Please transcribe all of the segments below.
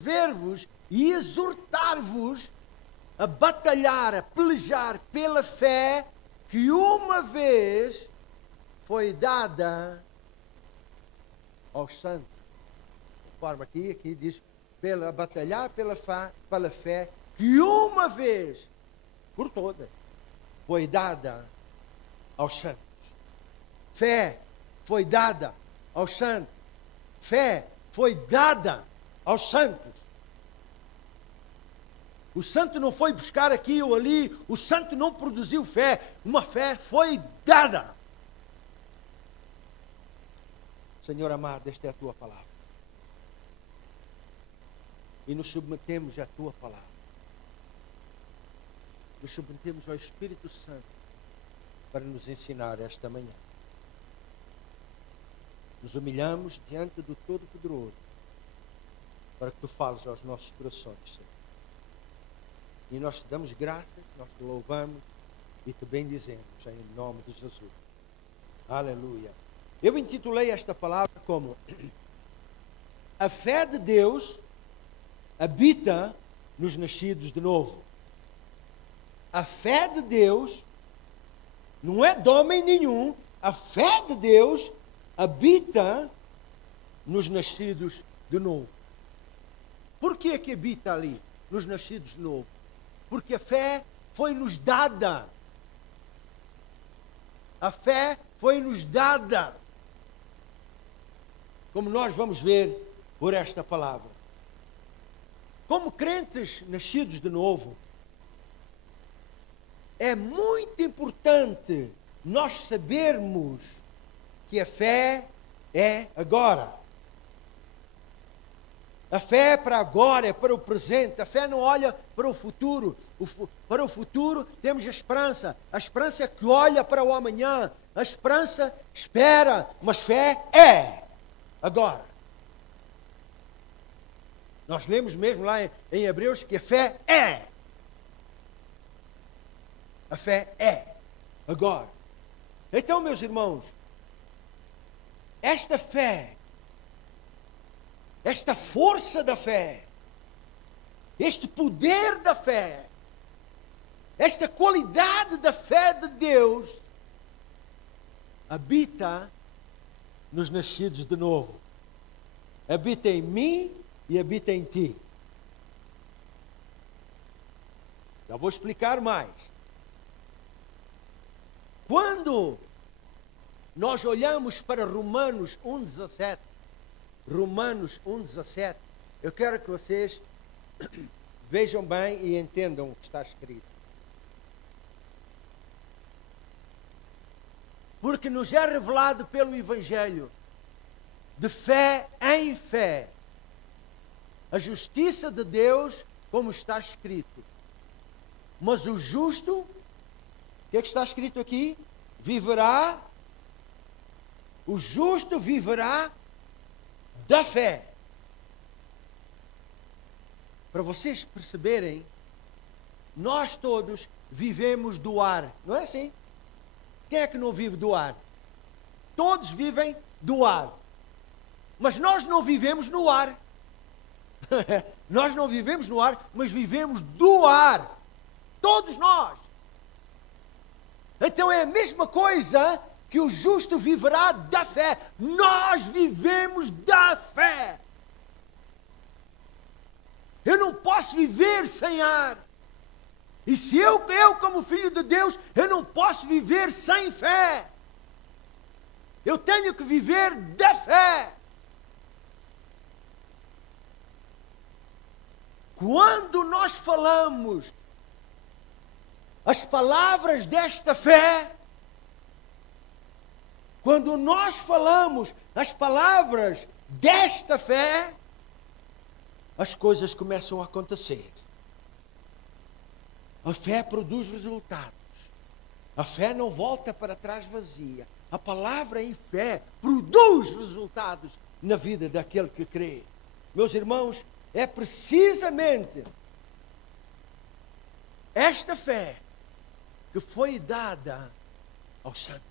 ver-vos e exortar-vos a batalhar, a pelejar pela fé que uma vez foi dada aos santos. Conforme aqui diz, batalhar pela fé que uma vez, por todas, foi dada aos santos. Fé foi dada aos santos. Fé foi dada aos santos. O santo não foi buscar aqui ou ali, o santo não produziu fé, uma fé foi dada. Senhor amado, esta é a tua palavra. E nos submetemos à tua palavra. Nos submetemos ao Espírito Santo para nos ensinar esta manhã. Nos humilhamos diante do Todo-Poderoso para que tu fales aos nossos corações, Senhor. E nós te damos graças, nós te louvamos e te bendizemos em nome de Jesus. Aleluia. Eu intitulei esta palavra como a fé de Deus habita nos nascidos de novo. A fé de Deus não é de homem nenhum. A fé de Deus habita nos nascidos de novo. Por que é que habita ali, nos nascidos de novo? Porque a fé foi-nos dada. A fé foi-nos dada. Como nós vamos ver por esta palavra. Como crentes nascidos de novo, é muito importante nós sabermos que a fé é agora. A fé é para agora, é para o presente. A fé não olha para o futuro. Para o futuro temos a esperança. A esperança é que olha para o amanhã. A esperança espera, mas fé é agora. Nós lemos mesmo lá em Hebreus que a fé é. A fé é agora. Então, meus irmãos, esta fé, esta força da fé, este poder da fé, esta qualidade da fé de Deus, habita nos nascidos de novo. Habita em mim e habita em ti. Já vou explicar mais. Quando nós olhamos para Romanos 1,17, Romanos 1,17, eu quero que vocês vejam bem e entendam o que está escrito. Porque nos é revelado pelo Evangelho, de fé em fé, a justiça de Deus, como está escrito. Mas o justo, o que é que está escrito aqui? Viverá, o justo viverá da fé. Para vocês perceberem, nós todos vivemos do ar, não é assim? Quem é que não vive do ar? Todos vivem do ar. Mas nós não vivemos no ar. Nós não vivemos no ar, mas vivemos do ar. Todos nós. Então é a mesma coisa que o justo viverá da fé. Nós vivemos da fé. Eu não posso viver sem ar. E se eu como filho de Deus, eu não posso viver sem fé. Eu tenho que viver da fé. Quando nós falamos as palavras desta fé, quando nós falamos as palavras desta fé, as coisas começam a acontecer. A fé produz resultados. A fé não volta para trás vazia. A palavra em fé produz resultados na vida daquele que crê. Meus irmãos, é precisamente esta fé que foi dada aos santos.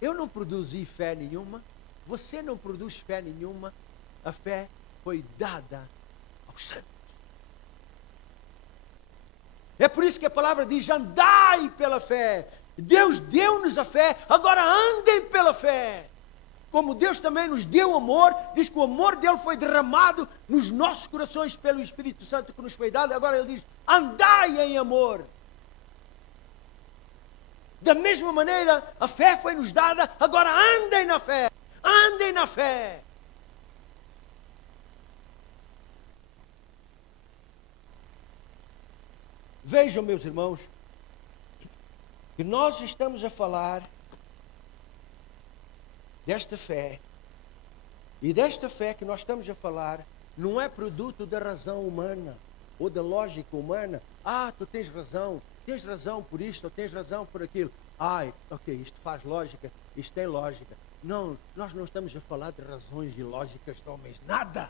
Eu não produzi fé nenhuma, você não produz fé nenhuma, a fé foi dada aos santos. É por isso que a palavra diz: andai pela fé. Deus deu-nos a fé, agora andem pela fé. Como Deus também nos deu amor, diz que o amor dele foi derramado nos nossos corações pelo Espírito Santo que nos foi dado. Agora ele diz: andai em amor. Da mesma maneira, a fé foi nos dada, agora andem na fé. Andem na fé. Vejam, meus irmãos, que nós estamos a falar desta fé, e desta fé que nós estamos a falar não é produto da razão humana ou da lógica humana. Tu tens razão por isto, ou tens razão por aquilo. Ok, isto faz lógica, isto tem lógica. Não, nós não estamos a falar de razões e lógicas de homens, nada.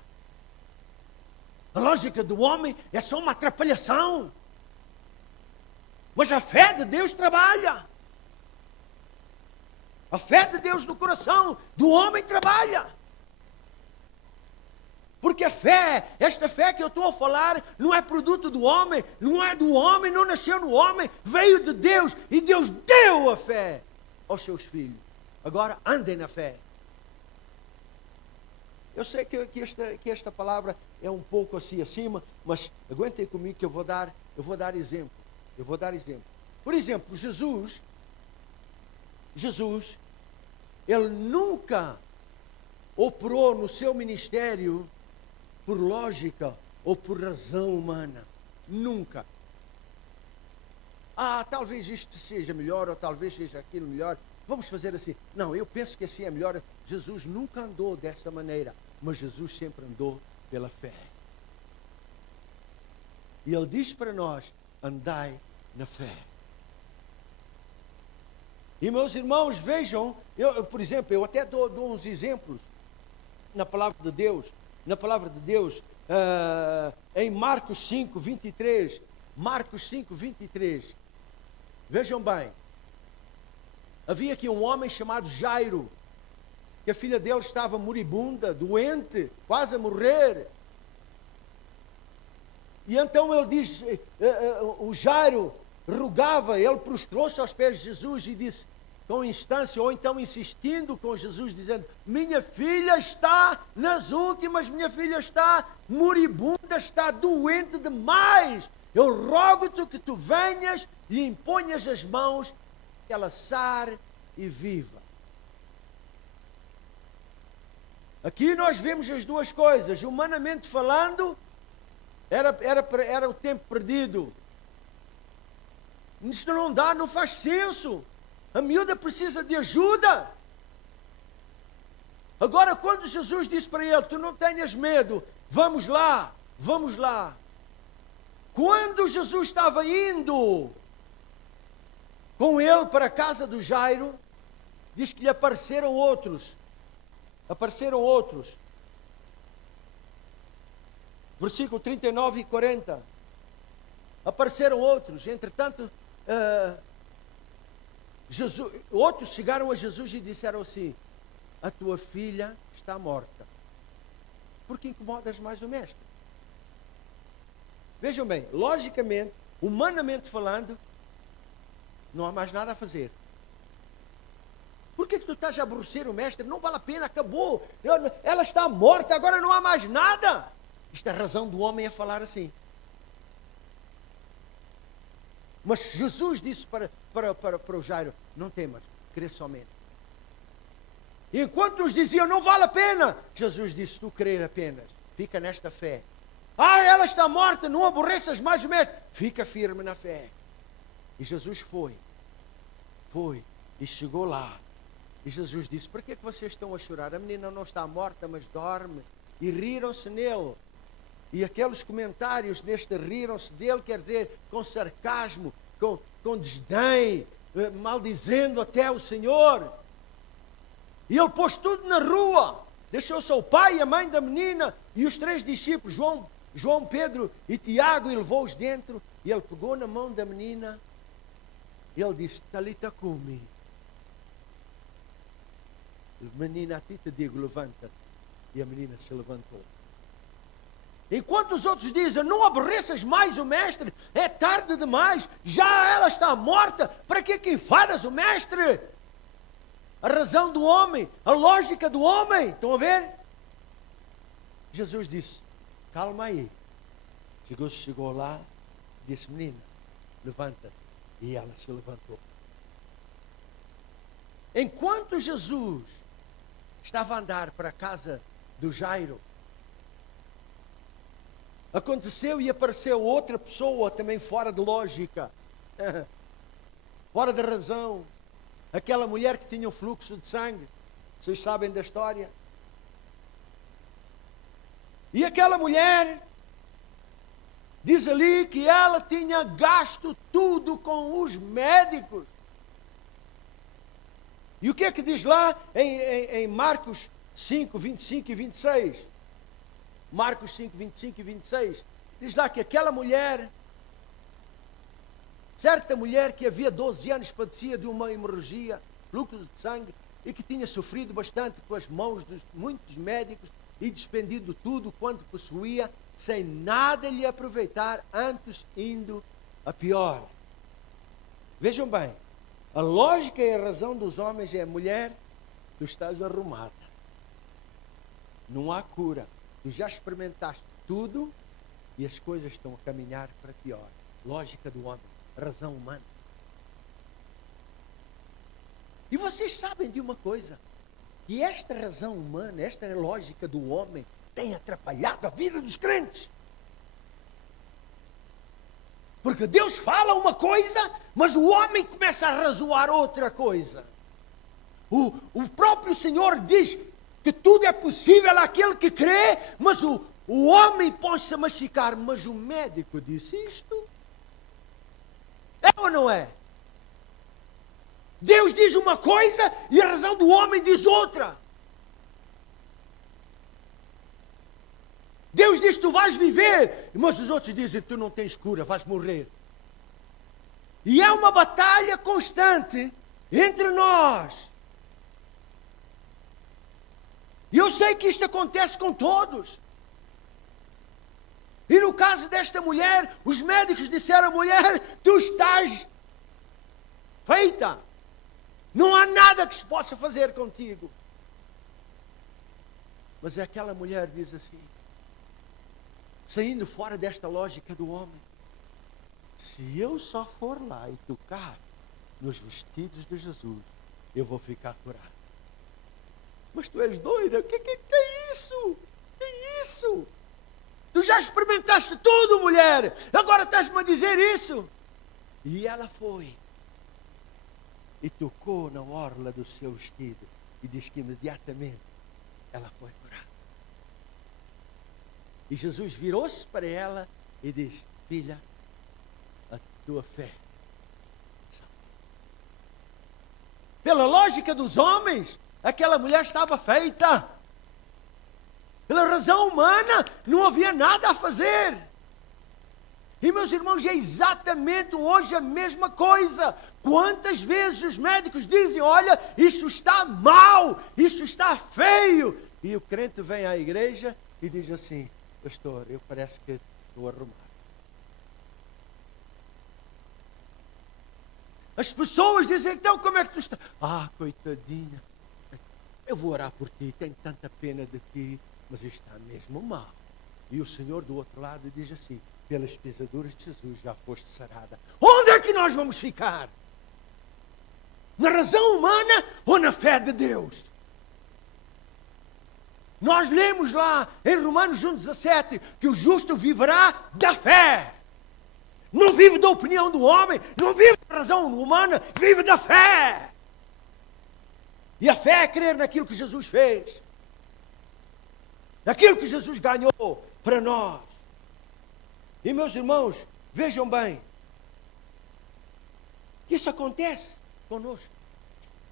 A lógica do homem é só uma atrapalhação. Mas a fé de Deus trabalha. A fé de Deus no coração do homem trabalha. Porque a fé, esta fé que eu estou a falar, não é produto do homem, não é do homem, não nasceu no homem, veio de Deus, e Deus deu a fé aos seus filhos. Agora andem na fé. Eu sei que esta palavra é um pouco assim acima, mas aguentem comigo que eu vou dar exemplo. Por exemplo, Jesus, ele nunca operou no seu ministério por lógica ou por razão humana. Nunca. Talvez isto seja melhor, ou talvez seja aquilo melhor. Vamos fazer assim. Não, eu penso que assim é melhor. Jesus nunca andou dessa maneira, mas Jesus sempre andou pela fé. E ele diz para nós: andai na fé. E meus irmãos, vejam, por exemplo, eu até dou uns exemplos na palavra de Deus. Em Marcos 5, 23. Marcos 5, 23. Vejam bem. Havia aqui um homem chamado Jairo, que a filha dele estava moribunda, doente, quase a morrer. E então ele diz, o Jairo rogava, ele prostrou-se aos pés de Jesus e disse, com instância, ou então insistindo com Jesus, dizendo: minha filha está nas últimas, minha filha está moribunda, está doente demais. Eu rogo-te que tu venhas e lhe imponhas as mãos, que ela sare e viva. Aqui nós vemos as duas coisas. Humanamente falando, era o tempo perdido. Isto não dá, não faz senso. A miúda precisa de ajuda. Agora, quando Jesus disse para ele: tu não tenhas medo, vamos lá. Quando Jesus estava indo com ele para a casa do Jairo, diz que lhe apareceram outros. Versículo 39 e 40. Apareceram outros. Entretanto, outros chegaram a Jesus e disseram assim: a tua filha está morta. Por que incomodas mais o mestre? Vejam bem, logicamente, humanamente falando, não há mais nada a fazer. Por que tu estás a aborrecer o mestre? Não vale a pena, acabou. Ela está morta, agora não há mais nada. Isto é a razão do homem a falar assim. Mas Jesus disse para o Jairo: não temas, crê somente. E enquanto nos diziam: não vale a pena, Jesus disse: tu crê apenas, fica nesta fé. Ela está morta, não aborreças mais o mestre, fica firme na fé. E Jesus foi e chegou lá. E Jesus disse: por que vocês estão a chorar? A menina não está morta, mas dorme. E riram-se nele. E aqueles comentários neste riram-se dele, quer dizer, com sarcasmo, com desdém, maldizendo até o Senhor. E ele pôs tudo na rua. Deixou só o pai e a mãe da menina e os 3 discípulos, João, Pedro e Tiago, e levou-os dentro. E ele pegou na mão da menina e ele disse: Talita cumi. Menina, a ti te digo, levanta-te. E a menina se levantou. Enquanto os outros dizem, não aborreças mais o mestre, é tarde demais, já ela está morta, para que enfadas o mestre? A razão do homem, a lógica do homem, estão a ver? Jesus disse, calma aí. Chegou lá, disse, menina, levanta. E ela se levantou. Enquanto Jesus estava a andar para a casa do Jairo, aconteceu e apareceu outra pessoa também fora de lógica, fora de razão. Aquela mulher que tinha um fluxo de sangue. Vocês sabem da história? E aquela mulher, diz ali que ela tinha gasto tudo com os médicos. E o que é que diz lá em Marcos 5, 25 e 26? Marcos 5, 25 e 26. Diz lá que aquela mulher, certa mulher que havia 12 anos padecia de uma hemorragia, fluxo de sangue, e que tinha sofrido bastante com as mãos de muitos médicos e despendido tudo quanto possuía, sem nada lhe aproveitar, antes indo a pior. Vejam bem, a lógica e a razão dos homens é, mulher, tu estás arrumada. Não há cura. Tu já experimentaste tudo e as coisas estão a caminhar para pior. Lógica do homem, razão humana. E vocês sabem de uma coisa, que esta razão humana, esta lógica do homem, tem atrapalhado a vida dos crentes. Porque Deus fala uma coisa, mas o homem começa a razoar outra coisa. O próprio Senhor diz que tudo é possível àquele que crê, mas o homem pode-se machucar. Mas o médico disse isto. É ou não é? Deus diz uma coisa e a razão do homem diz outra. Deus diz, tu vais viver, mas os outros dizem, tu não tens cura, vais morrer. E é uma batalha constante entre nós. E eu sei que isto acontece com todos. E no caso desta mulher, os médicos disseram à mulher, tu estás feita. Não há nada que se possa fazer contigo. Mas aquela mulher diz assim, saindo fora desta lógica do homem, se eu só for lá e tocar nos vestidos de Jesus, eu vou ficar curado. Mas tu és doida, o que é isso? Que é isso? Tu já experimentaste tudo, mulher, agora estás-me a dizer isso? E ela foi e tocou na orla do seu vestido e diz que imediatamente ela foi curada. E Jesus virou-se para ela e diz, filha, a tua fé. Pela lógica dos homens, aquela mulher estava feita. Pela razão humana, não havia nada a fazer. E meus irmãos, é exatamente hoje a mesma coisa. Quantas vezes os médicos dizem, olha, isto está mal, isto está feio. E o crente vem à igreja e diz assim, pastor, eu parece que estou arrumado. As pessoas dizem, então como é que tu está? Ah, coitadinha, eu vou orar por ti, tenho tanta pena de ti, mas está mesmo mal. E o Senhor do outro lado diz assim, pelas pisaduras de Jesus já foste sarada. Onde é que nós vamos ficar? Na razão humana ou na fé de Deus? Nós lemos lá em Romanos 1,17 que o justo viverá da fé. Não vive da opinião do homem, não vive da razão humana, vive da fé. E a fé é crer naquilo que Jesus fez. Naquilo que Jesus ganhou para nós. E meus irmãos, vejam bem, que isso acontece conosco.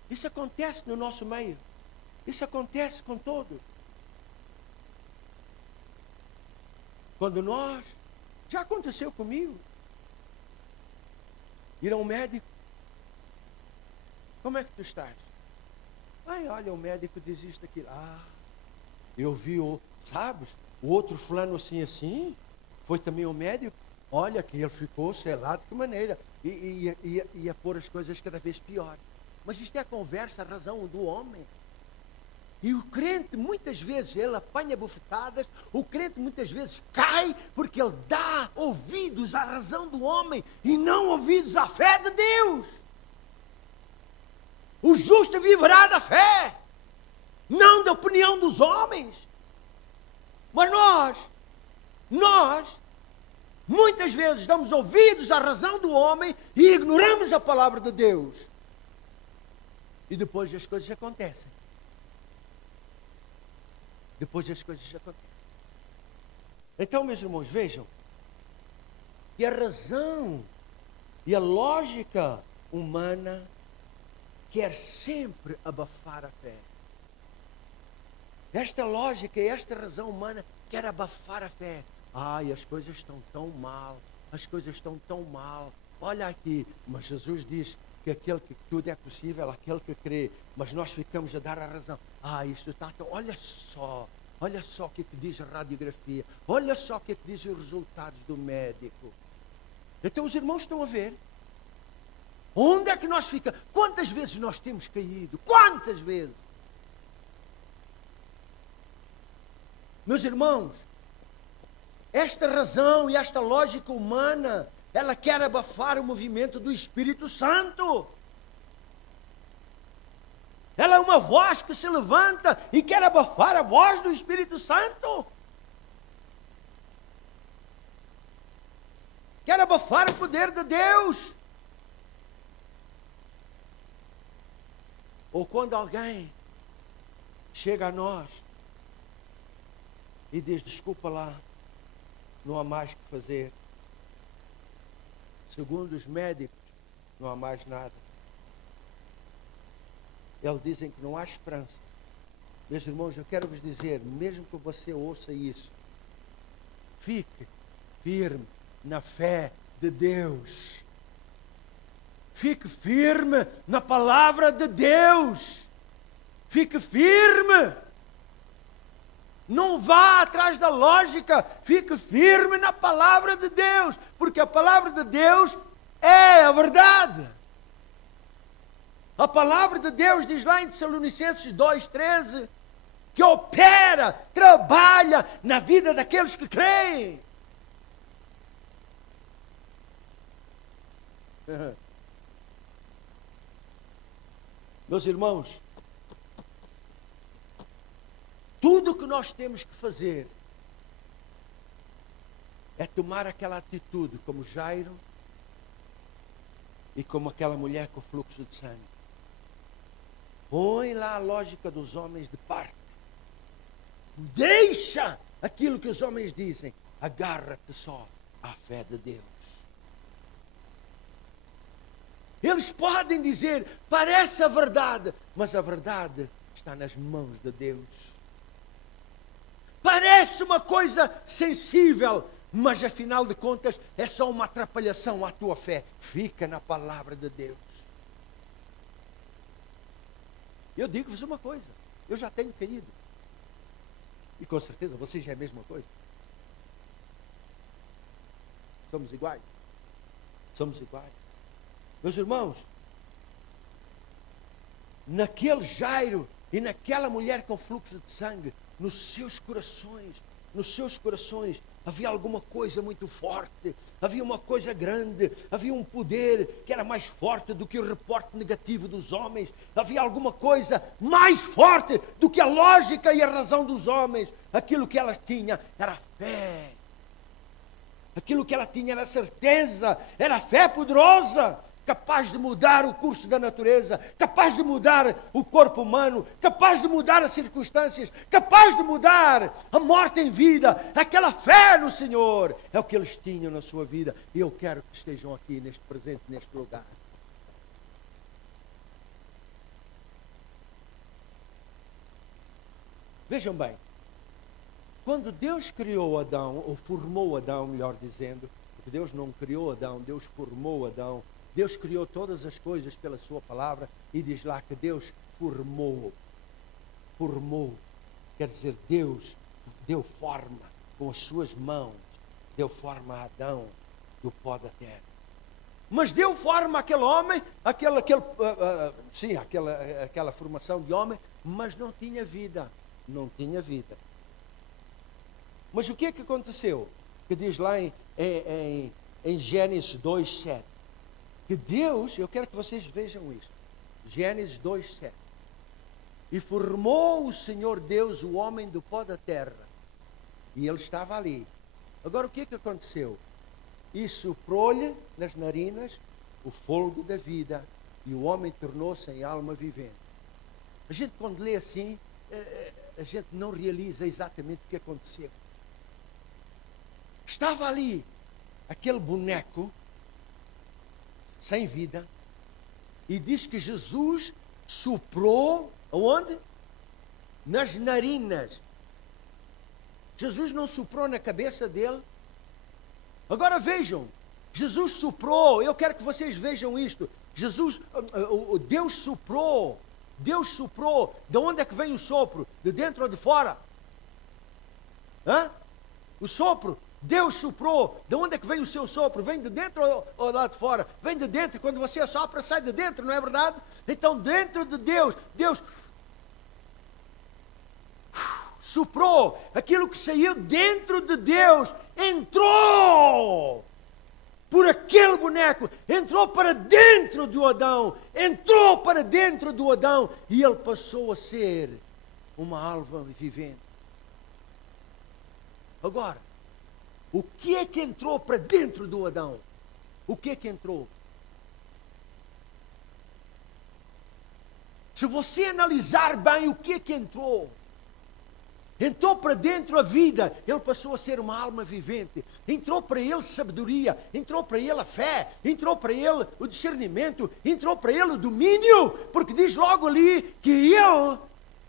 Isso acontece no nosso meio. Isso acontece com todos. Quando nós, já aconteceu comigo, ir a um médico, como é que tu estás? Ai, olha, o médico diz isto, aquilo. Ah, Eu vi, sabes, o outro fulano assim, foi também o médico. Olha que ele ficou, sei lá de que maneira, ia pôr as coisas cada vez pior. Mas isto é a conversa, a razão do homem. E o crente, muitas vezes, ele apanha bofetadas, o crente muitas vezes cai, porque ele dá ouvidos à razão do homem, e não ouvidos à fé de Deus. O justo viverá da fé, não da opinião dos homens. Mas nós, muitas vezes damos ouvidos à razão do homem e ignoramos a palavra de Deus. E depois as coisas acontecem. Então, meus irmãos, vejam que a razão e a lógica humana quer sempre abafar a fé. Esta lógica e esta razão humana quer abafar a fé. Ai, as coisas estão tão mal, olha aqui, mas Jesus diz que aquele que tudo é possível, aquele que crê, mas nós ficamos a dar a razão. Isto está tão... Olha só o que diz a radiografia, olha só o que dizem os resultados do médico. Então os irmãos estão a ver? Onde é que nós ficamos? Quantas vezes nós temos caído? Quantas vezes? Meus irmãos, esta razão e esta lógica humana, ela quer abafar o movimento do Espírito Santo. Ela é uma voz que se levanta e quer abafar a voz do Espírito Santo. Quer abafar o poder de Deus. Ou quando alguém chega a nós e diz, desculpa lá, não há mais que fazer. Segundo os médicos, não há mais nada. Eles dizem que não há esperança. Meus irmãos, eu quero vos dizer, mesmo que você ouça isso, fique firme na fé de Deus. Fique firme na palavra de Deus. Fique firme. Não vá atrás da lógica. Fique firme na palavra de Deus. Porque a palavra de Deus é a verdade. A palavra de Deus diz lá em Tessalonicenses 2,13 que opera, trabalha na vida daqueles que creem. Meus irmãos, tudo o que nós temos que fazer é tomar aquela atitude como Jairo e como aquela mulher com o fluxo de sangue. Põe lá a lógica dos homens de parte. Deixa aquilo que os homens dizem. Agarra-te só à fé de Deus. Eles podem dizer, parece a verdade, mas a verdade está nas mãos de Deus. Parece uma coisa sensível, mas afinal de contas é só uma atrapalhação à tua fé. Fica na palavra de Deus. Eu digo-vos uma coisa, eu já tenho caído. E com certeza vocês é a mesma coisa. Somos iguais. Somos iguais. Meus irmãos, naquele Jairo e naquela mulher com fluxo de sangue, nos seus corações havia alguma coisa muito forte, havia uma coisa grande, havia um poder que era mais forte do que o reporte negativo dos homens, havia alguma coisa mais forte do que a lógica e a razão dos homens. Aquilo que ela tinha era fé, aquilo que ela tinha era certeza, era fé poderosa, capaz de mudar o curso da natureza, capaz de mudar o corpo humano, capaz de mudar as circunstâncias, capaz de mudar a morte em vida. Aquela fé no Senhor é o que eles tinham na sua vida. E eu quero que estejam aqui neste presente, neste lugar. Vejam bem, quando Deus criou Adão, ou formou Adão, melhor dizendo, porque Deus não criou Adão, Deus formou Adão. Deus criou todas as coisas pela sua palavra e diz lá que Deus formou. quer dizer, Deus deu forma com as suas mãos, deu forma a Adão do pó da terra. Mas deu forma àquele homem, aquela formação de homem, mas não tinha vida. Não tinha vida. Mas o que é que aconteceu? Que diz lá em Gênesis 2:7. Que Deus, eu quero que vocês vejam isto. Gênesis 2:7. E formou o Senhor Deus o homem do pó da terra. E ele estava ali. Agora o que é que aconteceu? E soprou-lhe nas narinas o fôlego da vida, e o homem tornou-se em alma vivente. A gente, quando lê assim, a gente não realiza exatamente o que aconteceu. Estava ali aquele boneco sem vida, e diz que Jesus soprou aonde? Nas narinas. Jesus não soprou na cabeça dele. Agora vejam, Jesus soprou, eu quero que vocês vejam isto. Deus soprou. De onde é que vem o sopro? De dentro ou de fora? O sopro, Deus soprou. De onde é que vem o seu sopro? Vem de dentro ou lá de fora? Vem de dentro. Quando você assopra, sai de dentro, não é verdade? Então, dentro de Deus soprou. Aquilo que saiu dentro de Deus entrou por aquele boneco, entrou para dentro do Adão, e ele passou a ser uma alma vivente. Agora, o que é que entrou para dentro do Adão? O que é que entrou? Se você analisar bem o que é que entrou para dentro a vida, ele passou a ser uma alma vivente. Entrou para ele sabedoria, entrou para ele a fé, entrou para ele o discernimento, entrou para ele o domínio, porque diz logo ali que ele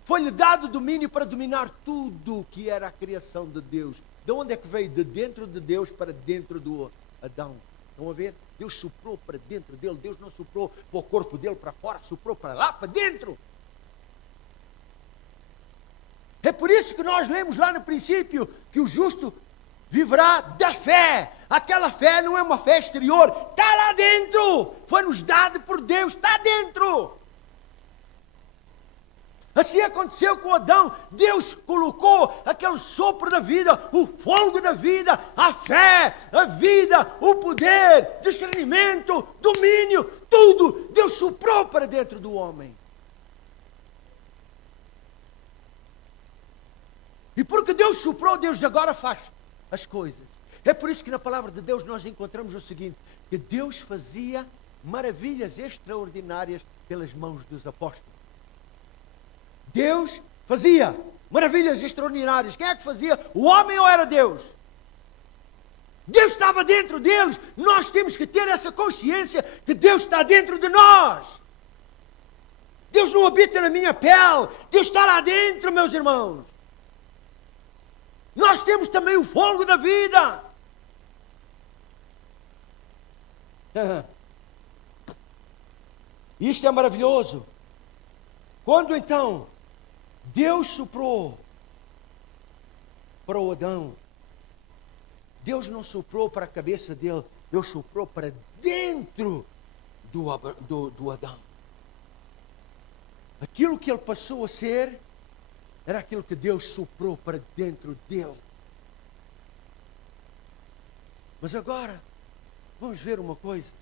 foi-lhe dado domínio para dominar tudo o que era a criação de Deus. De onde é que veio? De dentro de Deus para dentro do Adão. Estão a ver? Deus soprou para dentro dele. Deus não soprou para o corpo dele para fora, soprou para lá, para dentro. É por isso que nós lemos lá no princípio que o justo viverá da fé. Aquela fé não é uma fé exterior, está lá dentro. Foi-nos dado por Deus, está dentro. Assim aconteceu com Adão. Deus colocou aquele sopro da vida, o fôlego da vida, a fé, a vida, o poder, discernimento, domínio, tudo. Deus soprou para dentro do homem. E porque Deus soprou, Deus agora faz as coisas. É por isso que na palavra de Deus nós encontramos o seguinte, que Deus fazia maravilhas extraordinárias pelas mãos dos apóstolos. Deus fazia maravilhas extraordinárias. Quem é que fazia? O homem ou era Deus? Deus estava dentro deles. Nós temos que ter essa consciência que Deus está dentro de nós. Deus não habita na minha pele. Deus está lá dentro, meus irmãos. Nós temos também o fôlego da vida. Isto é maravilhoso. Quando então Deus soprou para o Adão, Deus não soprou para a cabeça dele, Deus soprou para dentro do Adão. Aquilo que ele passou a ser era aquilo que Deus soprou para dentro dele. Mas agora, vamos ver uma coisa.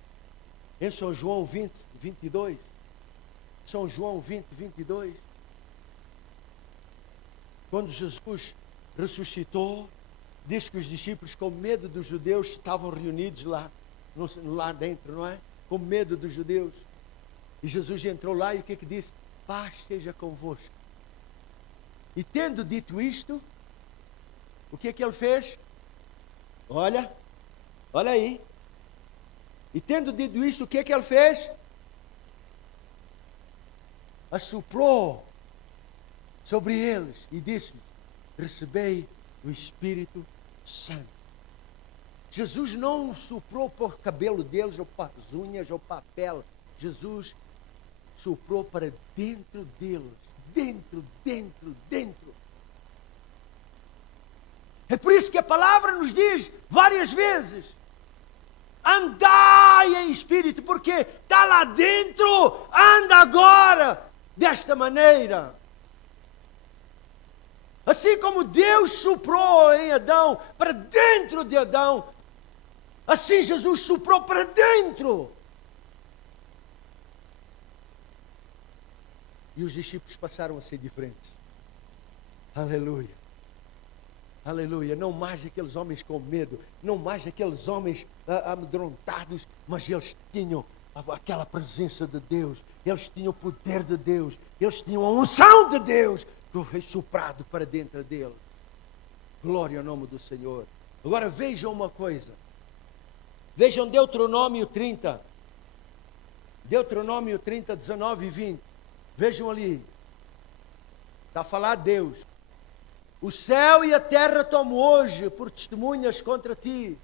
Em São João 20, 22. São João 20, 22. Quando Jesus ressuscitou, diz que os discípulos, com medo dos judeus, estavam reunidos lá dentro, não é? Com medo dos judeus. E Jesus entrou lá e o que é que disse? Paz seja convosco. E tendo dito isto, o que é que ele fez? Olha aí. E tendo dito isto, o que é que ele fez? Assoprou sobre eles e disse-lhes: recebei o Espírito Santo. Jesus não soprou para o cabelo deles, ou para as unhas, ou para a pele. Jesus soprou para dentro deles. Dentro. isso que a palavra nos diz várias vezes: andai em espírito, porque está lá dentro, anda agora desta maneira. Assim como Deus soprou em Adão, para dentro de Adão, assim Jesus soprou para dentro. E os discípulos passaram a ser diferentes. Aleluia. Aleluia. Não mais aqueles homens com medo, não mais aqueles homens amedrontados, mas eles tinham aquela presença de Deus, eles tinham o poder de Deus, eles tinham a unção de Deus que foi soprado para dentro dele. Glória ao nome do Senhor. Agora vejam uma coisa. Vejam Deuteronômio 30. Deuteronômio 30, 19 e 20. Vejam ali. Está a falar Deus. O céu e a terra tomo hoje por testemunhas contra ti,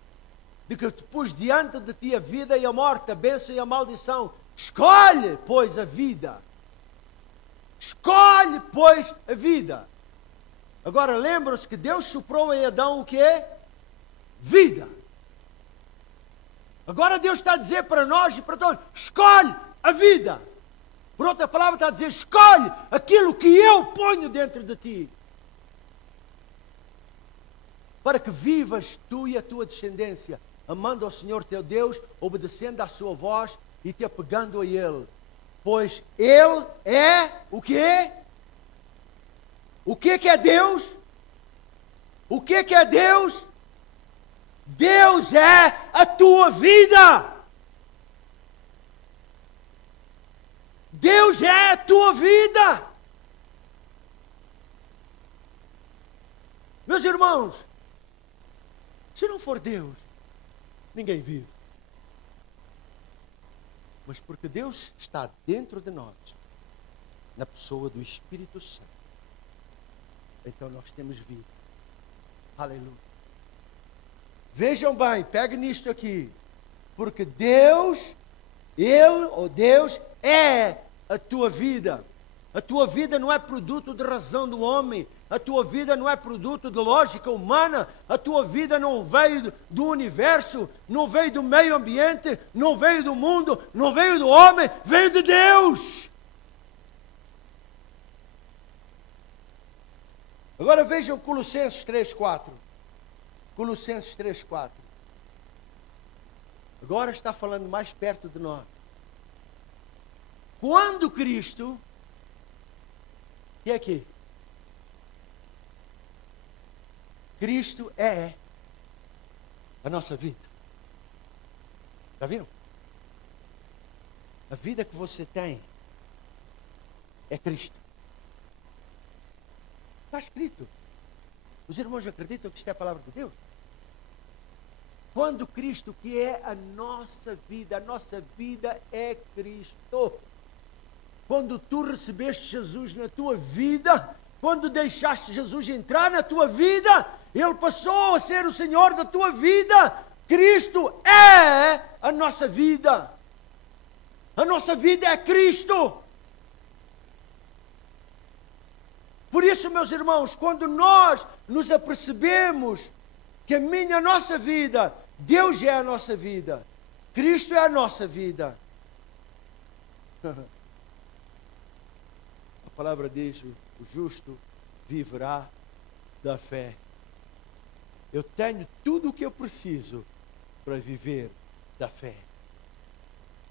de que te pus diante de ti a vida e a morte, a bênção e a maldição. Escolhe, pois, a vida. Escolhe, pois, a vida. Agora lembram-se que Deus soprou em Adão o que é? Vida. Agora Deus está a dizer para nós e para todos: escolhe a vida. Por outra palavra, está a dizer: escolhe aquilo que eu ponho dentro de ti, para que vivas tu e a tua descendência, amando ao Senhor teu Deus, obedecendo à sua voz e te apegando a Ele. Pois Ele é o quê? O que é Deus? O que é Deus? Deus é a tua vida. Deus é a tua vida. Meus irmãos, se não for Deus, ninguém vive. Mas porque Deus está dentro de nós, na pessoa do Espírito Santo, então nós temos vida. Aleluia. Vejam bem, pegue nisto aqui. Porque Deus, Ele ou Deus é a tua vida. A tua vida não é produto de razão do homem. A tua vida não é produto de lógica humana. A tua vida não veio do universo, não veio do meio ambiente, não veio do mundo, não veio do homem, veio de Deus. Agora vejam Colossenses 3:4. Colossenses 3:4. Agora está falando mais perto de nós. Quando Cristo, que é aqui? Cristo é a nossa vida. Já viram? A vida que você tem é Cristo. Está escrito. Os irmãos acreditam que isto é a palavra de Deus? Quando Cristo, que é a nossa vida é Cristo. Quando tu recebeste Jesus na tua vida, quando deixaste Jesus entrar na tua vida, Ele passou a ser o Senhor da tua vida. Cristo é a nossa vida. A nossa vida é Cristo. Por isso, meus irmãos, quando nós nos apercebemos que a nossa vida, Deus é a nossa vida, Cristo é a nossa vida. A palavra diz: o justo viverá da fé. Eu tenho tudo o que eu preciso para viver da fé.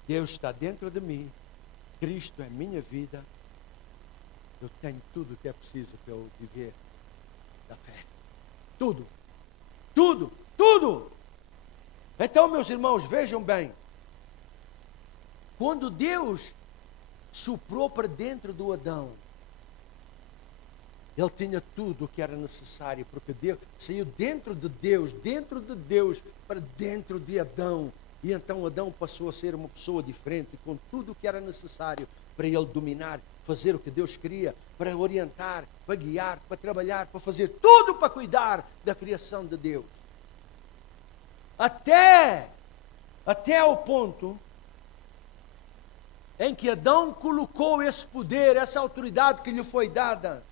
Deus está dentro de mim, Cristo é minha vida. Eu tenho tudo o que é preciso para eu viver da fé. Tudo. Tudo. Tudo. Então, meus irmãos, vejam bem. Quando Deus soprou para dentro do Adão, ele tinha tudo o que era necessário, porque Deus saiu dentro de Deus para dentro de Adão. E então Adão passou a ser uma pessoa diferente, com tudo o que era necessário para ele dominar, fazer o que Deus queria, para orientar, para guiar, para trabalhar, para fazer tudo para cuidar da criação de Deus. Até ao ponto em que Adão colocou esse poder, essa autoridade que lhe foi dada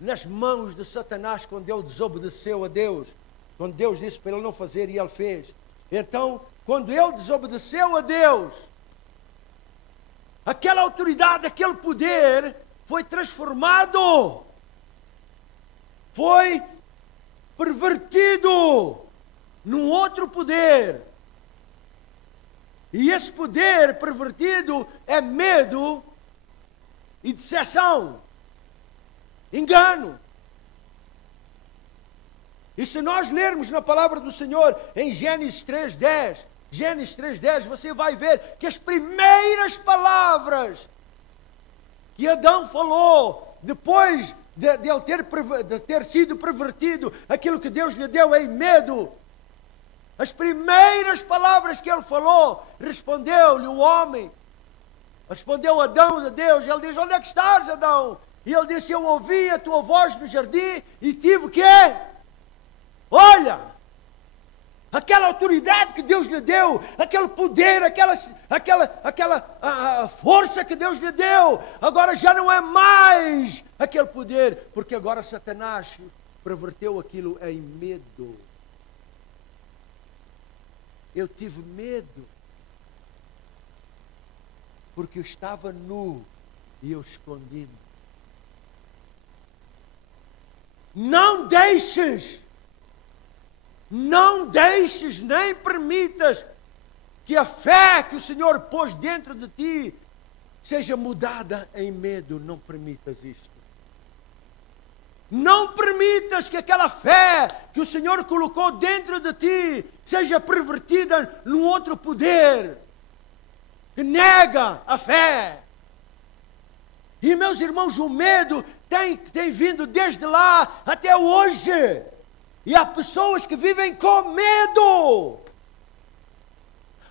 nas mãos de Satanás quando ele desobedeceu a Deus. Quando Deus disse para ele não fazer e ele fez. Então, quando ele desobedeceu a Deus, aquela autoridade, aquele poder foi transformado, foi pervertido num outro poder. E esse poder pervertido é medo e decepção, engano. E se nós lermos na palavra do Senhor em Gênesis 3:10, você vai ver que as primeiras palavras que Adão falou depois de ele ter sido pervertido, aquilo que Deus lhe deu em medo, as primeiras palavras que ele falou, respondeu-lhe o homem, respondeu Adão a Deus. Ele diz: onde é que estás, Adão? E ele disse: eu ouvi a tua voz no jardim e tive o quê? Olha, aquela autoridade que Deus lhe deu, aquele poder, aquela força que Deus lhe deu, agora já não é mais aquele poder, porque agora Satanás perverteu aquilo em medo. Eu tive medo, porque eu estava nu e eu escondi-me. Não deixes nem permitas que a fé que o Senhor pôs dentro de ti seja mudada em medo. Não permitas isto. Não permitas que aquela fé que o Senhor colocou dentro de ti seja pervertida num outro poder que nega a fé. E, meus irmãos, o medo tem vindo desde lá até hoje. E há pessoas que vivem com medo.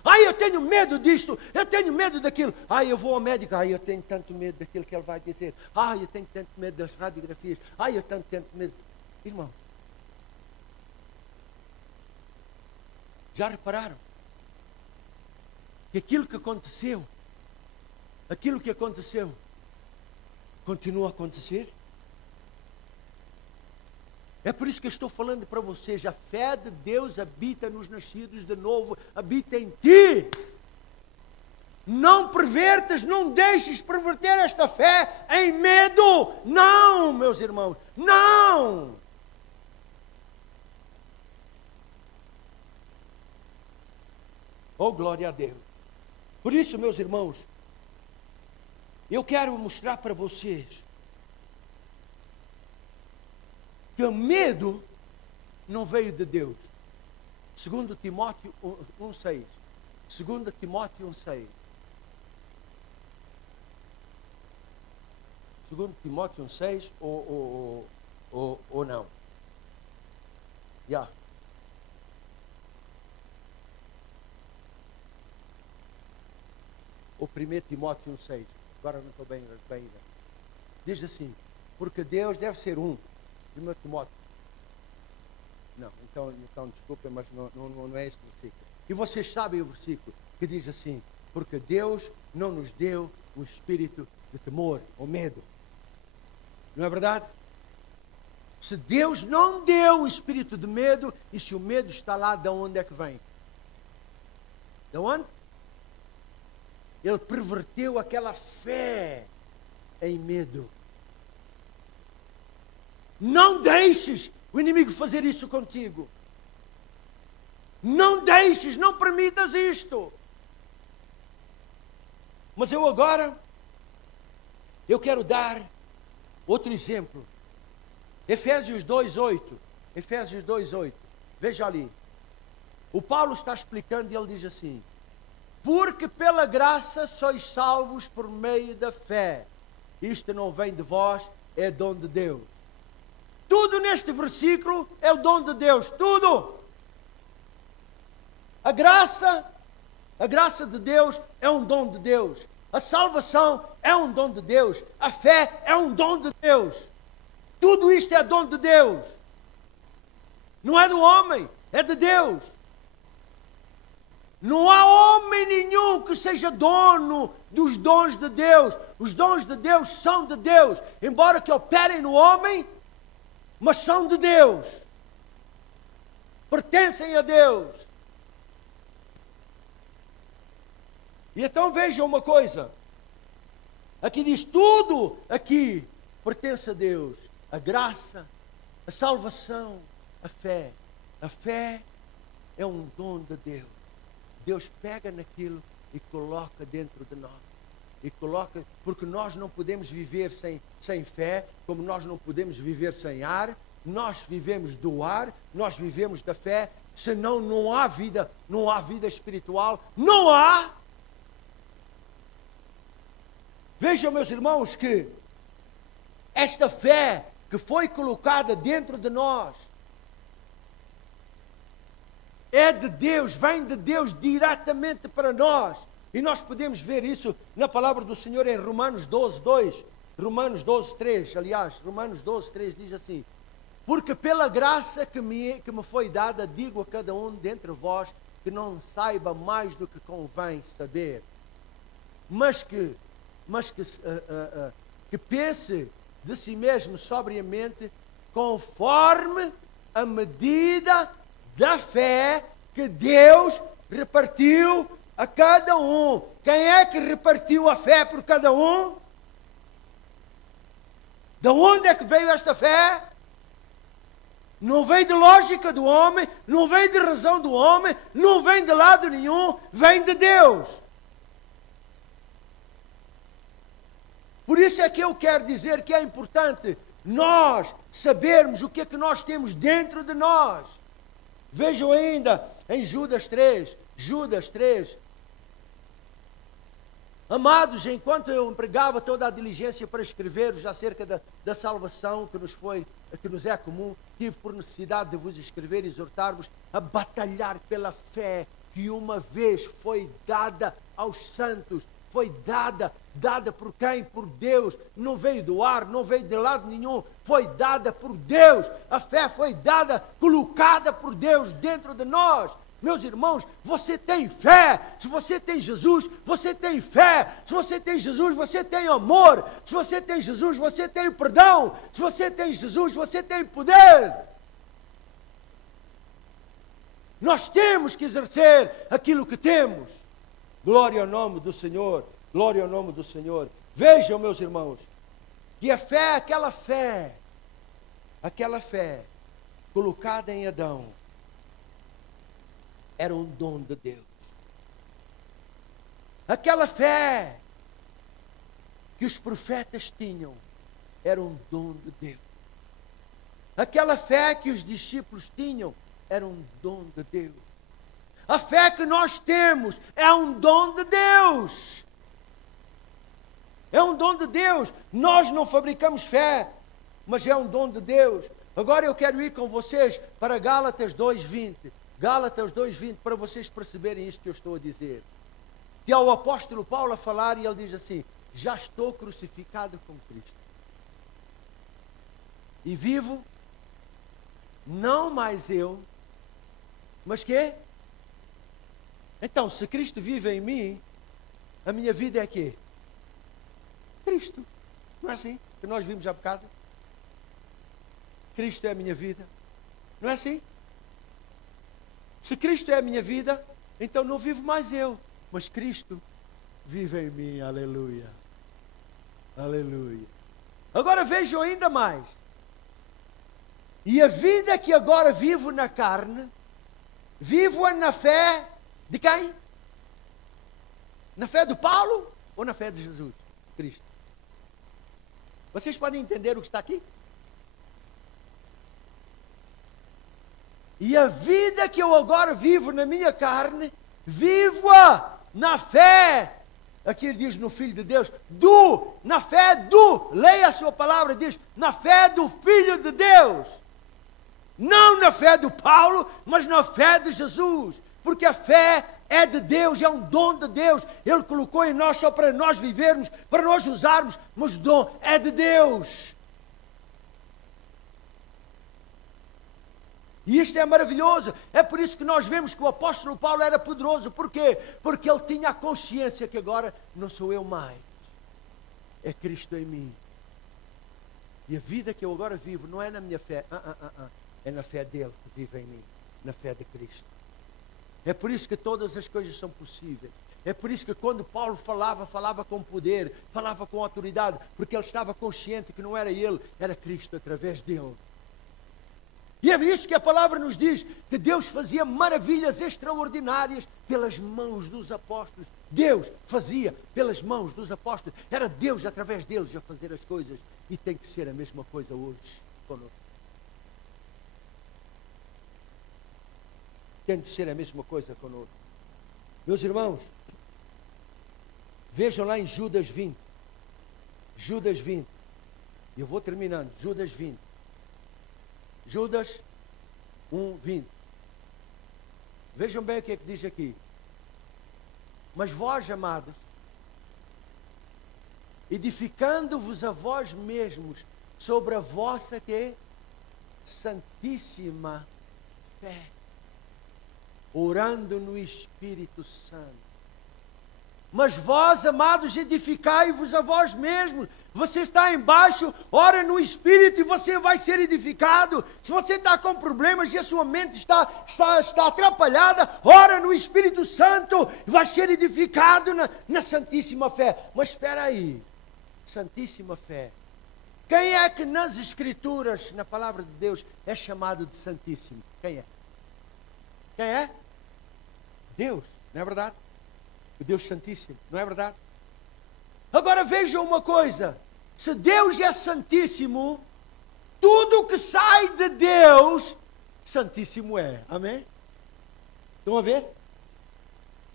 Ai, eu tenho medo disto, eu tenho medo daquilo. Ai, eu vou ao médico, ai, eu tenho tanto medo daquilo que ele vai dizer. Ai, eu tenho tanto medo das radiografias. Ai, eu tenho tanto medo. Irmãos, já repararam que aquilo que aconteceu continua a acontecer? É por isso que eu estou falando para vocês, a fé de Deus habita nos nascidos de novo, habita em ti. Não pervertas, não deixes perverter esta fé em medo. Não, meus irmãos, não. Oh, glória a Deus. Por isso, meus irmãos, eu quero mostrar para vocês que o medo não veio de Deus. 2 Timóteo 1:6. 2 Timóteo 1:6. 2 Timóteo 1:6 ou não? Já. Ou 1 Timóteo 1:6. Agora não estou bem. Diz assim: porque Deus deve ser um. 1 Timóteo. Não, então desculpa, mas não é esse versículo. E vocês sabem o versículo que diz assim: porque Deus não nos deu um espírito de temor ou medo. Não é verdade? Se Deus não deu um espírito de medo, e se o medo está lá, de onde é que vem? De onde? Ele perverteu aquela fé em medo. Não deixes o inimigo fazer isso contigo. Não deixes, não permitas isto. Mas eu quero dar outro exemplo. Efésios 2:8. Efésios 2:8. Veja ali. O Paulo está explicando e ele diz assim: porque pela graça sois salvos por meio da fé. Isto não vem de vós, é dom de Deus. Tudo neste versículo é o dom de Deus, tudo. A graça de Deus é um dom de Deus. A salvação é um dom de Deus. A fé é um dom de Deus. Tudo isto é dom de Deus. Não é do homem, é de Deus. Não há homem nenhum que seja dono dos dons de Deus. Os dons de Deus são de Deus. Embora que operem no homem, mas são de Deus, pertencem a Deus. E então vejam uma coisa, aqui diz tudo, aqui pertence a Deus, a graça, a salvação, a fé. A fé é um dom de Deus. Deus pega naquilo e coloca dentro de nós. E coloca, porque nós não podemos viver sem fé, como nós não podemos viver sem ar. Nós vivemos do ar, nós vivemos da fé, senão não há vida espiritual, não há. Vejam, meus irmãos, que esta fé que foi colocada dentro de nós é de Deus, vem de Deus diretamente para nós. E nós podemos ver isso na palavra do Senhor em Romanos 12:2, Romanos 12:3, aliás, Romanos 12:3 diz assim: porque pela graça que me foi dada, digo a cada um dentre vós que não saiba mais do que convém saber, mas que pense de si mesmo sobriamente, conforme a medida da fé que Deus repartiu a cada um. Quem é que repartiu a fé por cada um? De onde é que veio esta fé? Não vem de lógica do homem, não vem de razão do homem, não vem de lado nenhum, vem de Deus. Por isso é que eu quero dizer que é importante nós sabermos o que é que nós temos dentro de nós. Vejam ainda em Judas 3. Amados, enquanto eu empregava toda a diligência para escrever-vos acerca da salvação que nos é comum, tive por necessidade de vos escrever e exortar-vos a batalhar pela fé que uma vez foi dada aos santos. Foi dada por quem? Por Deus. Não veio do ar, não veio de lado nenhum. Foi dada por Deus. A fé foi dada, colocada por Deus dentro de nós. Meus irmãos, você tem fé. Se você tem Jesus, você tem fé. Se você tem Jesus, você tem amor. Se você tem Jesus, você tem perdão. Se você tem Jesus, você tem poder. Nós temos que exercer aquilo que temos. Glória ao nome do Senhor, glória ao nome do Senhor. Vejam, meus irmãos, que a fé, aquela fé colocada em Adão, era um dom de Deus. Aquela fé que os profetas tinham, era um dom de Deus. Aquela fé que os discípulos tinham, era um dom de Deus. A fé que nós temos é um dom de Deus. É um dom de Deus. Nós não fabricamos fé, mas é um dom de Deus. Agora eu quero ir com vocês para Gálatas 2:20. Gálatas 2:20, para vocês perceberem isto que eu estou a dizer. Que é o apóstolo Paulo a falar e ele diz assim: já estou crucificado com Cristo. E vivo, não mais eu, mas quê? Então, se Cristo vive em mim, a minha vida é quê? Cristo. Não é assim que nós vimos há bocado? Cristo é a minha vida. Não é assim? Se Cristo é a minha vida, então não vivo mais eu, mas Cristo vive em mim. Aleluia. Aleluia. Agora vejam ainda mais. E a vida que agora vivo na carne, vivo-a na fé de quem? Na fé do Paulo ou na fé de Jesus Cristo? Vocês podem entender o que está aqui? E a vida que eu agora vivo na minha carne, vivo-a na fé. Aqui ele diz no Filho de Deus, na fé do, leia a sua palavra, diz, na fé do Filho de Deus. Não na fé do Paulo, mas na fé de Jesus. Porque a fé é de Deus, é um dom de Deus. Ele colocou em nós só para nós vivermos, para nós usarmos, mas o dom é de Deus. E isto é maravilhoso. É por isso que nós vemos que o apóstolo Paulo era poderoso. Por quê? Porque ele tinha a consciência que agora não sou eu mais, é Cristo em mim. E a vida que eu agora vivo não é na minha fé, é na fé dele que vive em mim, na fé de Cristo. É por isso que todas as coisas são possíveis. É por isso que quando Paulo falava com poder, falava com autoridade, porque ele estava consciente que não era ele, era Cristo através dele. E é isso que a palavra nos diz, que Deus fazia maravilhas extraordinárias pelas mãos dos apóstolos. Deus fazia pelas mãos dos apóstolos. Era Deus através deles a fazer as coisas. E tem que ser a mesma coisa hoje conosco. Tem de ser a mesma coisa conosco. Meus irmãos, vejam lá em Judas 20. Judas 20. Eu vou terminando. Judas 20. Judas 1:20. Vejam bem o que é que diz aqui. Mas vós, amados, edificando-vos a vós mesmos sobre a vossa que santíssima fé, orando no Espírito Santo. Mas vós, amados, edificai-vos a vós mesmos. Você está embaixo, ora no Espírito e você vai ser edificado. Se você está com problemas e a sua mente está atrapalhada, ora no Espírito Santo e vai ser edificado na Santíssima Fé. Mas espera aí, Santíssima Fé. Quem é que nas Escrituras, na Palavra de Deus, é chamado de Santíssimo? Quem é? Quem é? Deus, não é verdade? O Deus Santíssimo, não é verdade? Agora vejam uma coisa, se Deus é Santíssimo, tudo que sai de Deus, Santíssimo é, amém? Estão a ver?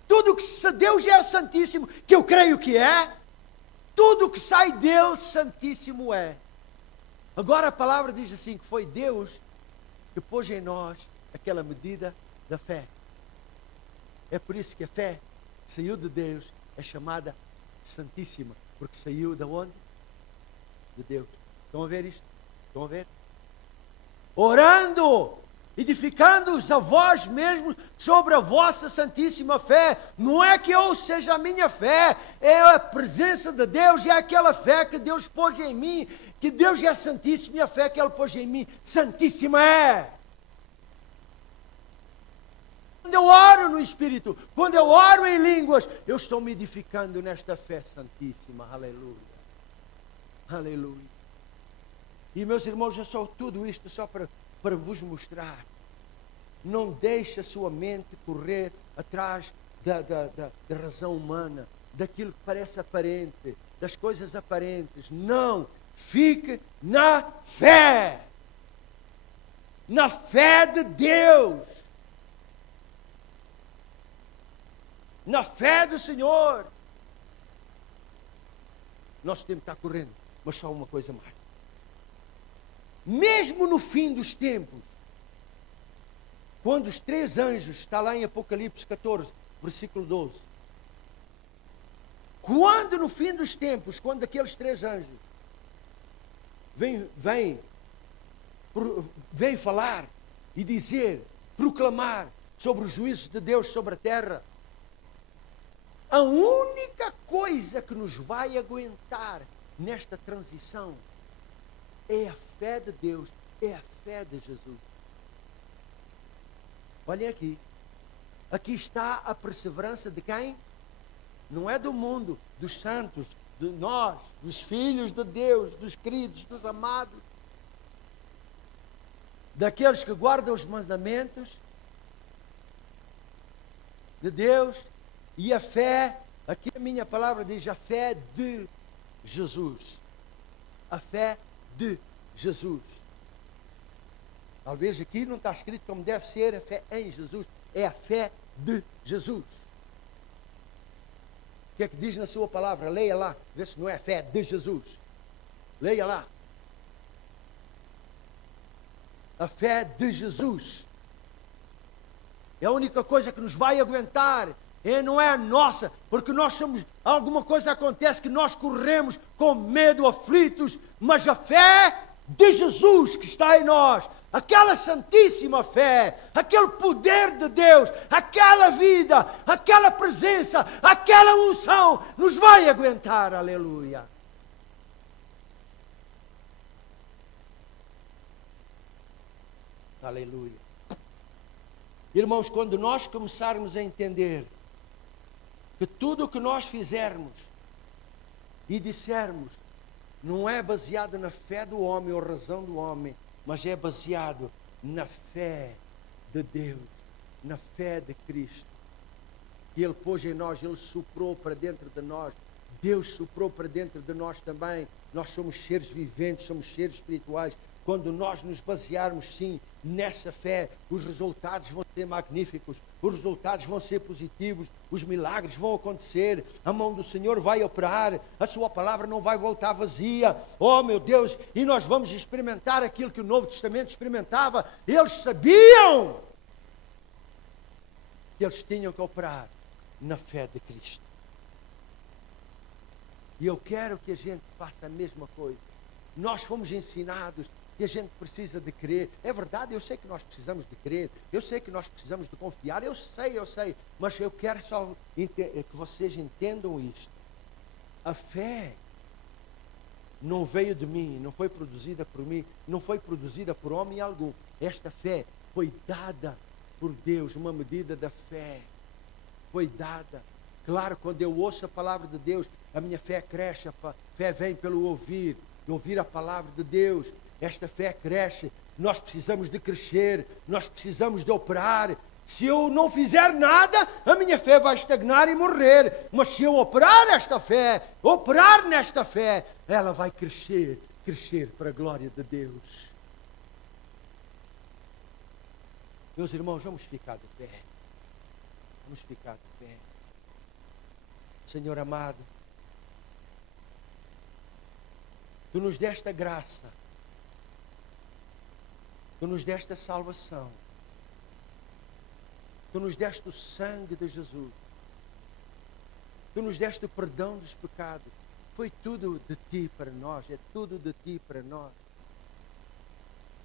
Tudo que, se Deus é Santíssimo, que eu creio que é, tudo que sai dele, Santíssimo é. Agora a palavra diz assim, que foi Deus que pôs em nós aquela medida da fé. É por isso que a fé saiu de Deus, é chamada Santíssima, porque saiu de onde? De Deus. Estão a ver isto? Estão a ver? Orando, edificando-os a vós mesmos sobre a vossa santíssima fé. Não é que eu seja a minha fé, é a presença de Deus, é aquela fé que Deus pôs em mim, que Deus é santíssimo e a fé que Ele pôs em mim, santíssima é. Quando eu oro no Espírito, quando eu oro em línguas, eu estou me edificando nesta fé santíssima. Aleluia. Aleluia. E meus irmãos, é só tudo isto só para vos mostrar. Não deixe a sua mente correr atrás da razão humana, daquilo que parece aparente, das coisas aparentes. Não. Fique na fé. Na fé de Deus. Na fé do Senhor. Nosso tempo está correndo, mas só uma coisa mais. Mesmo no fim dos tempos, quando os 3 anjos, está lá em Apocalipse 14, versículo 12. Quando no fim dos tempos, quando aqueles 3 anjos vêm falar e dizer, proclamar sobre os juízos de Deus sobre a terra, a única coisa que nos vai aguentar nesta transição é a fé de Deus, é a fé de Jesus. Olhem aqui. Aqui está a perseverança de quem? Não é do mundo, dos santos, de nós, dos filhos de Deus, dos queridos, dos amados, daqueles que guardam os mandamentos de Deus. E a fé, aqui a minha palavra diz a fé de Jesus. A fé de Jesus. Talvez aqui não está escrito como deve ser a fé em Jesus. É a fé de Jesus. O que é que diz na sua palavra? Leia lá, vê se não é a fé de Jesus. Leia lá. A fé de Jesus. É a única coisa que nos vai aguentar. Não é a nossa, porque nós somos, alguma coisa acontece que nós corremos com medo, aflitos, mas a fé de Jesus que está em nós, aquela santíssima fé, aquele poder de Deus, aquela vida, aquela presença, aquela unção, nos vai aguentar, aleluia. Aleluia. Irmãos, quando nós começarmos a entender que tudo o que nós fizermos e dissermos não é baseado na fé do homem ou razão do homem, mas é baseado na fé de Deus, na fé de Cristo, que Ele pôs em nós, Ele soprou para dentro de nós, Deus soprou para dentro de nós também. Nós somos seres viventes, somos seres espirituais. Quando nós nos basearmos, sim, nessa fé, os resultados vão ser magníficos, os resultados vão ser positivos, os milagres vão acontecer, a mão do Senhor vai operar, a sua palavra não vai voltar vazia. Oh, meu Deus, e nós vamos experimentar aquilo que o Novo Testamento experimentava. Eles sabiam que eles tinham que operar na fé de Cristo. E eu quero que a gente faça a mesma coisa. Nós fomos ensinados que a gente precisa de crer. É verdade, eu sei que nós precisamos de crer, eu sei que nós precisamos de confiar, eu sei, mas eu quero só que vocês entendam isto. A fé não veio de mim, não foi produzida por mim, não foi produzida por homem algum. Esta fé foi dada por Deus, uma medida da fé foi dada. Claro, quando eu ouço a palavra de Deus, a minha fé cresce, a fé vem pelo ouvir a palavra de Deus. Esta fé cresce, nós precisamos de crescer, nós precisamos de operar. Se eu não fizer nada, a minha fé vai estagnar e morrer. Mas se eu operar esta fé, operar nesta fé, ela vai crescer para a glória de Deus. Meus irmãos, vamos ficar de pé. Vamos ficar de pé. Senhor amado, Tu nos deste a graça, Tu nos deste a salvação, Tu nos deste o sangue de Jesus, Tu nos deste o perdão dos pecados. Foi tudo de Ti para nós, é tudo de Ti para nós.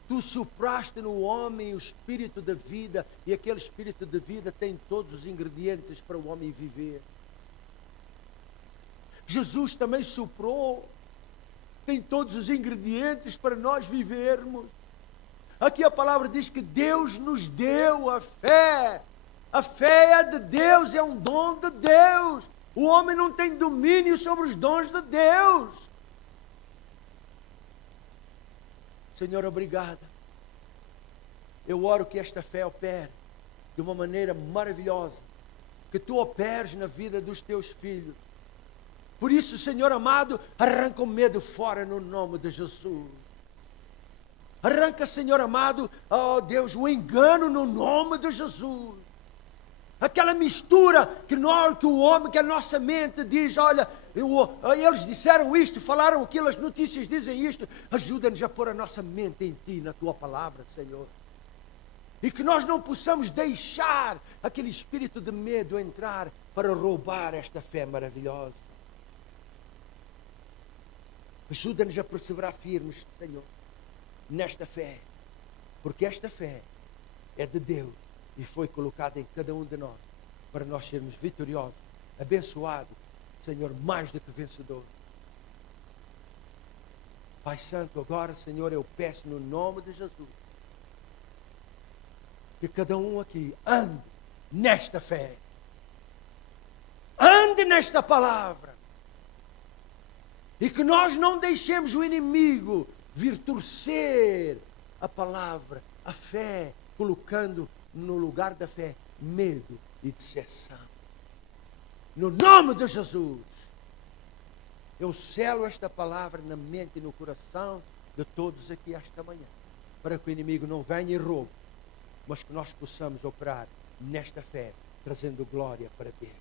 Tu sopraste no homem o espírito da vida, e aquele espírito de vida tem todos os ingredientes para o homem viver. Jesus também soprou, tem todos os ingredientes para nós vivermos. Aqui a palavra diz que Deus nos deu a fé. A fé é de Deus, é um dom de Deus. O homem não tem domínio sobre os dons de Deus. Senhor, obrigado. Eu oro que esta fé opere de uma maneira maravilhosa, que Tu operes na vida dos Teus filhos. Por isso, Senhor amado, arranca o medo fora no nome de Jesus. Arranca, Senhor amado, oh Deus, o engano no nome de Jesus. Aquela mistura que o homem, que a nossa mente diz, olha, eles disseram isto, falaram aquilo, as notícias dizem isto. Ajuda-nos a pôr a nossa mente em Ti, na Tua palavra, Senhor. E que nós não possamos deixar aquele espírito de medo entrar para roubar esta fé maravilhosa. Ajuda-nos a perseverar firmes, Senhor, nesta fé. Porque esta fé é de Deus e foi colocada em cada um de nós para nós sermos vitoriosos, abençoados, Senhor, mais do que vencedores. Pai Santo, agora, Senhor, eu peço no nome de Jesus que cada um aqui ande nesta fé, ande nesta palavra, e que nós não deixemos o inimigo vir torcer a palavra, a fé, colocando no lugar da fé medo e decepção. No nome de Jesus, eu selo esta palavra na mente e no coração de todos aqui esta manhã, para que o inimigo não venha e roube, mas que nós possamos operar nesta fé, trazendo glória para Deus.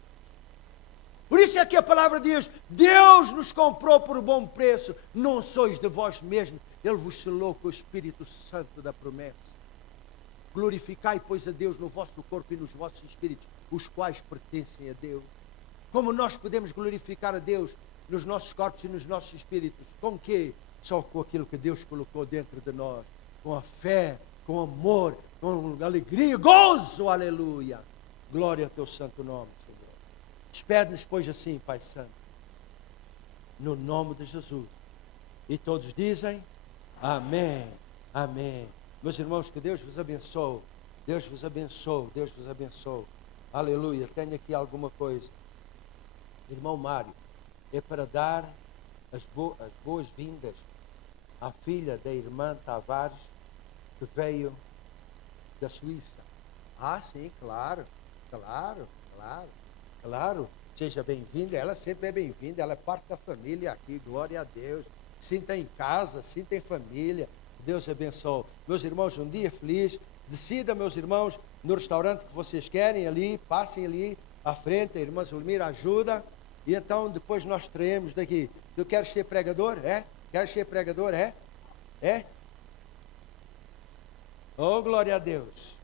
Por isso é que a palavra diz, Deus nos comprou por bom preço, não sois de vós mesmos, Ele vos selou com o Espírito Santo da promessa. Glorificai, pois, a Deus no vosso corpo e nos vossos espíritos, os quais pertencem a Deus. Como nós podemos glorificar a Deus nos nossos corpos e nos nossos espíritos? Com quê? Só com aquilo que Deus colocou dentro de nós, com a fé, com amor, com alegria, gozo, aleluia. Glória ao Teu santo nome, Senhor. Despede-nos, pois, assim, Pai Santo, no nome de Jesus. E todos dizem, amém, amém. Meus irmãos, que Deus vos abençoe. Deus vos abençoe. Deus vos abençoe. Aleluia. Tenho aqui alguma coisa. Irmão Mário, é para dar as boas-vindas à filha da irmã Tavares, que veio da Suíça. Ah, sim, claro. Seja bem-vinda, ela sempre é bem-vinda, ela é parte da família aqui, glória a Deus. Sinta em casa, sinta em família. Deus abençoe. Meus irmãos, um dia feliz. Decida, meus irmãos, no restaurante que vocês querem ali, passem ali à frente, a irmã Zulmira ajuda. E então depois nós traemos daqui. Tu queres ser pregador? É? Queres ser pregador? É? É? Oh, glória a Deus.